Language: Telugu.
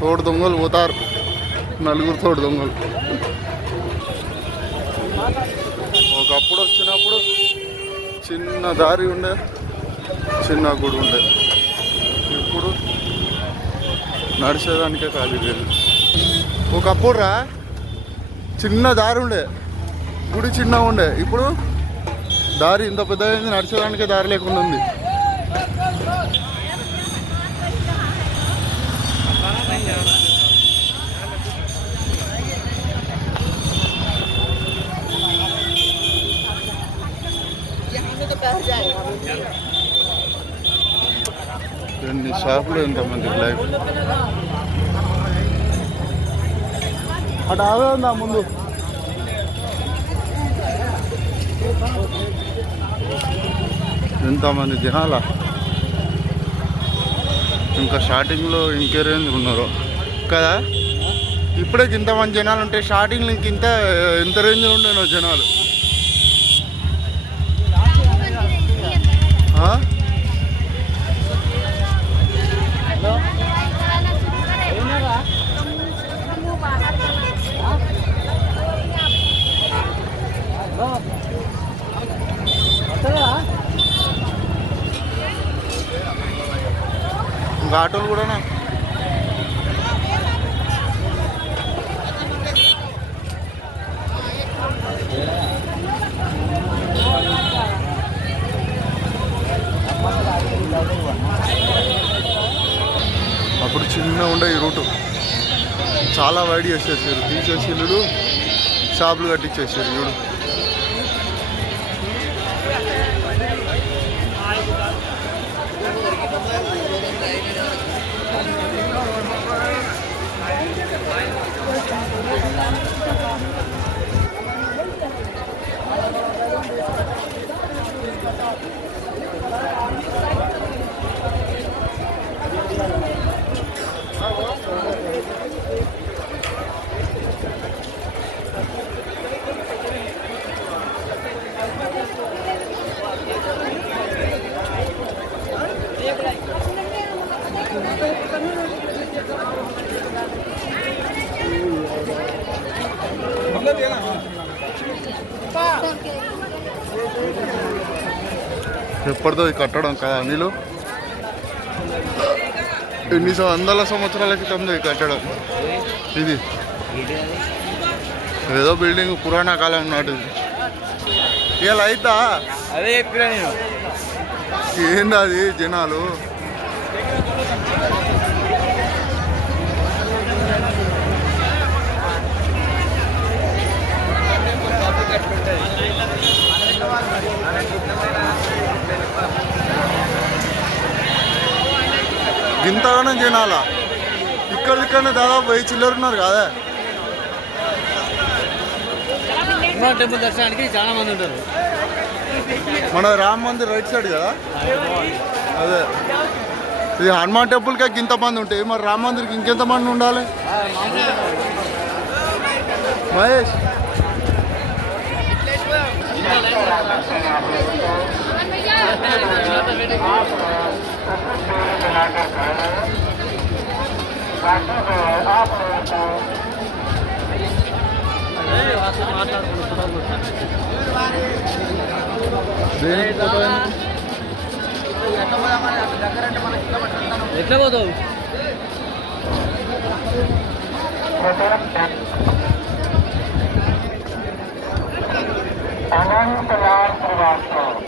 తోడు దొంగలు పోతారు, నలుగురు తోడు దొంగలు. ఒకప్పుడు వచ్చినప్పుడు చిన్న దారి ఉండే, చిన్న గుడి ఉండే. ఇప్పుడు నడిచేదానికే ఖాళీ లేదు. ఒకప్పుడు రా చిన్న దారి ఉండే, గుడి చిన్నగా ఉండే. ఇప్పుడు దారి ఇంత పెద్దదైంది, నడిచేదానికే దారి లేకుండా ఉంది. ఎన్ని షాపులు, ఎంతమంది లైఫ్. అటు అవే ఉందా ముందు. ఎంతమంది జనాల, ఇంకా స్టార్టింగ్లో ఇంకే రేంజ్ ఉన్నారు కదా. ఇప్పుడే ఇంతమంది జనాలు ఉంటే స్టార్టింగ్లో ఎంత రేంజ్లో ఉండేనో జనాలు. ఇంకా ఆటోలు కూడానా. అప్పుడు చిన్న ఉండే ఈ రూటు, చాలా వైడ్ చేసేసారు, తీసేసి ఇల్లులు షాపులు కట్టించేసారు. చూడు ఎప్పటిదో ఈ కట్టడం కదా. నీళ్ళు ఎన్ని వందల సంవత్సరాల క్రితంలో ఈ కట్టడం. ఇది ఏదో బిల్డింగ్ పురాణ కాలం నాటిది. ఇలా అయితా అదే చెప్పినా నేను. ఏంది అది జనాలు. ఇంతగానో జనాలా. ఇక్కడికన్నా దాదాపు 1000 చిల్లర ఉన్నారు కదా. టెంపుల్ దర్శనానికి చాలా మంది ఉంటారు. మన రామ్ మందిర్ రైట్ సైడ్ కదా. అదే ఇది హనుమాన్ టెంపుల్కే ఇంత మంది ఉంటాయి, మరి రామ్ మందిర్కి ఇంకెంత మంది ఉండాలి. మహేష్ ఎట్లా పోతావు? अनंतलाल श्रीवास्तव